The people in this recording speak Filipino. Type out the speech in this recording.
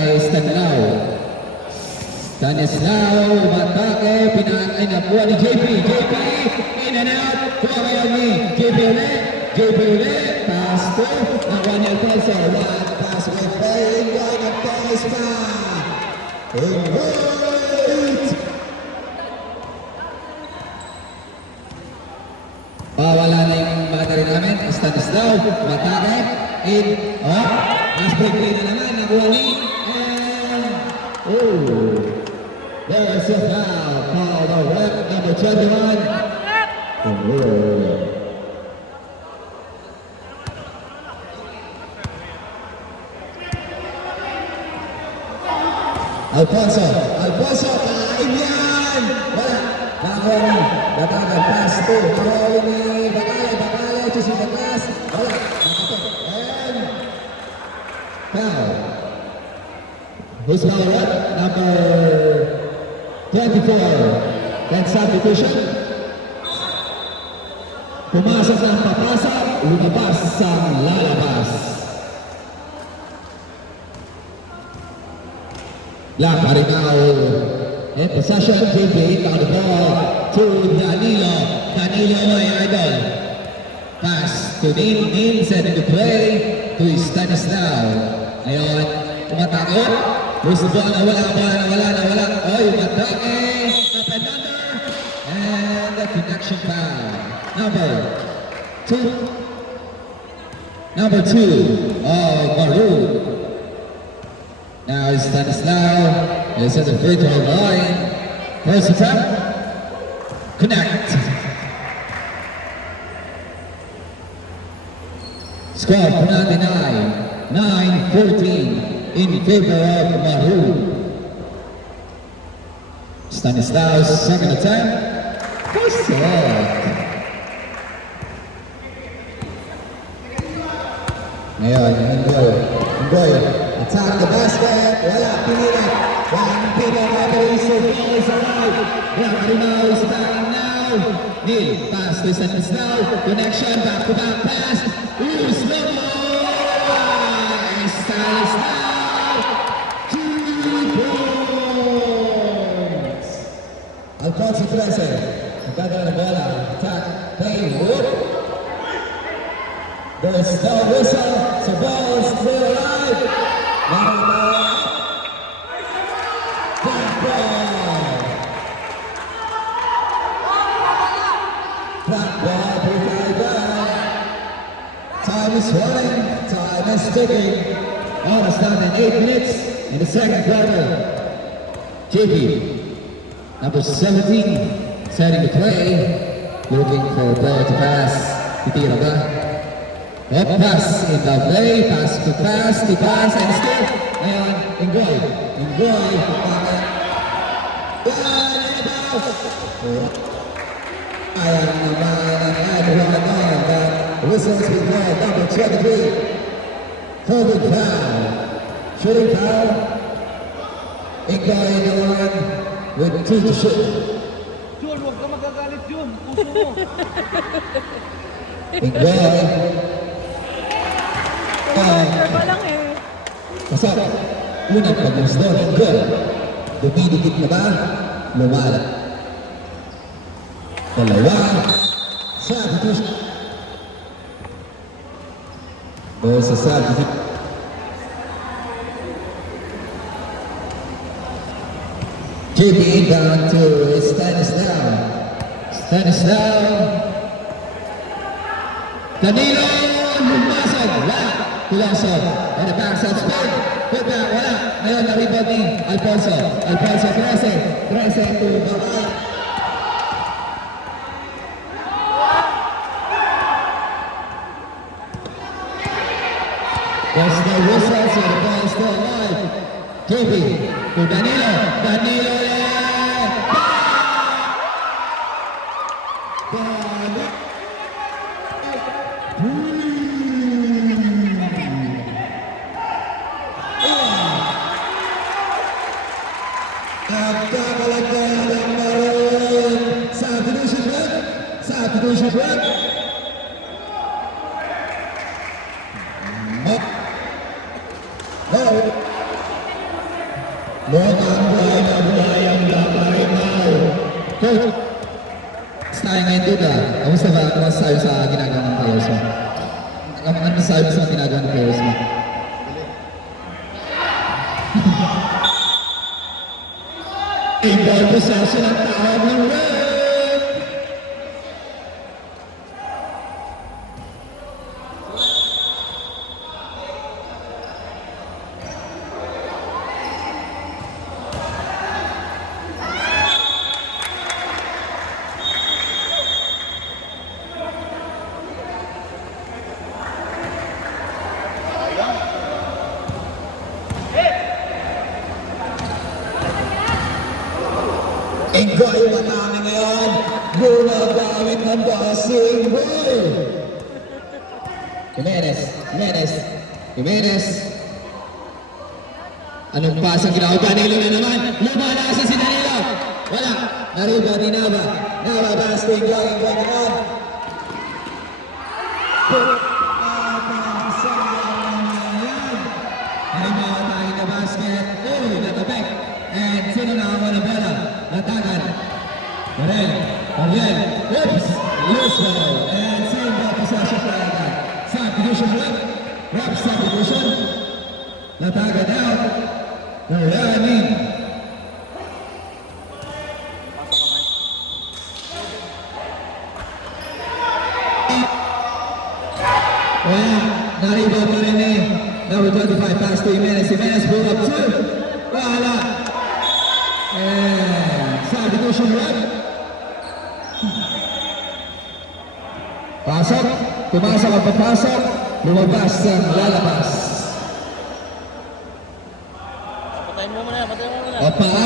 kay Stanislao. Stanislao, umatake, pinakay na buwan ni JP. JP, in and out. Kuha ngayon ni JP ulit. JP ulit. Pass to, nakuha ni Alfonso. One pass with Bain. One at pass pa. In right. Wala na yung battery namin. Stanislao, umatake. In, up. Last break na naman, nakuha ni. And, oh. There's a foul called on rep number 21. Alfonso, kain yan! Wala! Nakawin, Batagan, pass to. Nakawin ni Bacale, to si Batas. Wala, nakapit. And, foul. Who's foul rep? Number 24, then substitution. Pumasok ng papasok, lumabas ang lalabas. Lacarinaw, and possession, JP on the ball to Danilo. Danilo, my idol. Pass to Nin, sending the play to Stanislao. Ngayon, umatakot. Lose the ball, nawala. Oy, umatake. Up and under. And the connection foul. Number two of Maroon. Now Stanislao is at the free throw line. First attempt. Connect. Score for 99. 9-14 in favor of Maroon. Stanislao's second attempt. First shot. Ngayon, Ngoy. Attack the basket. Wala, pinilit. One people operation. Ball is arrived. Lacarinaw is attacking now. Neil, pass to Stanislao. Connection, back-to-back pass. Ooh, slow ball. Stanislao. 2 points. Alfonso 13. Gagawin na bola. Attack. Play. Whoop. There's no whistle, so ball is still alive. Black ball, pretty bad. Time is running, time is ticking. Almost done in 8 minutes in the second quarter. JP, number 17, setting the play, looking for a ball to pass. Titira ba? Up pass in the play, pass to pass, the pass, and still, ngayon, Ngoy, ayan naman ang Edward Adon, the whistles with goal, number 23, holding foul, shooting foul, Ngoy the one with 2 to shoot. Jun, huwag ka magagalit Jun, puso mo. Ngoy, pasok, unang pag-gusto, good. Dumidikit na ba? Lumala. Dalawa, substitution. Ball sa substitution. JP down to Stanislao. Danilo, lumasag, wala. Tuloso, and the backside spin. Put back, wala. Ngayon, na-rebound ni Alfonso. 13 to Baray. There's no whistle, so the ball is still alive. JP to Danilo. Danilo ulit. Substitution break. Mukhang buhay na buhay ang Laparimaw. Coach, tayo ngayon duda. Kamusta ba? Ano masasabi sa ginagawa ng players mo? Ano masasabi mo sa ginagawa ng players mo? Ball possession ang tawag ng red. Enjoy yung matami ngayon. Gumagamit ng passing ball. Jimenez. Anong pass ang ginawa? Danilo na naman. Lumalasa si Danilo. Wala. Nariba ni Nava. Nava basting. Going back on. Halimbawa tayo na basket. Oh, natabek. And sino na ang wala bola? Latagan. Ariel. Oops. Loose ball. And same ball possession for Latagan. Substitution rep. Rep substitution. Latagan out. Running. Nariba pa rin eh. Number 25 pass to Jimenez. Jimenez pull up two. Wala. And substitution rep. Pasok. Pumasok ang papasok. Lumabas ang lalabas. Patayin mo muna. Opa out.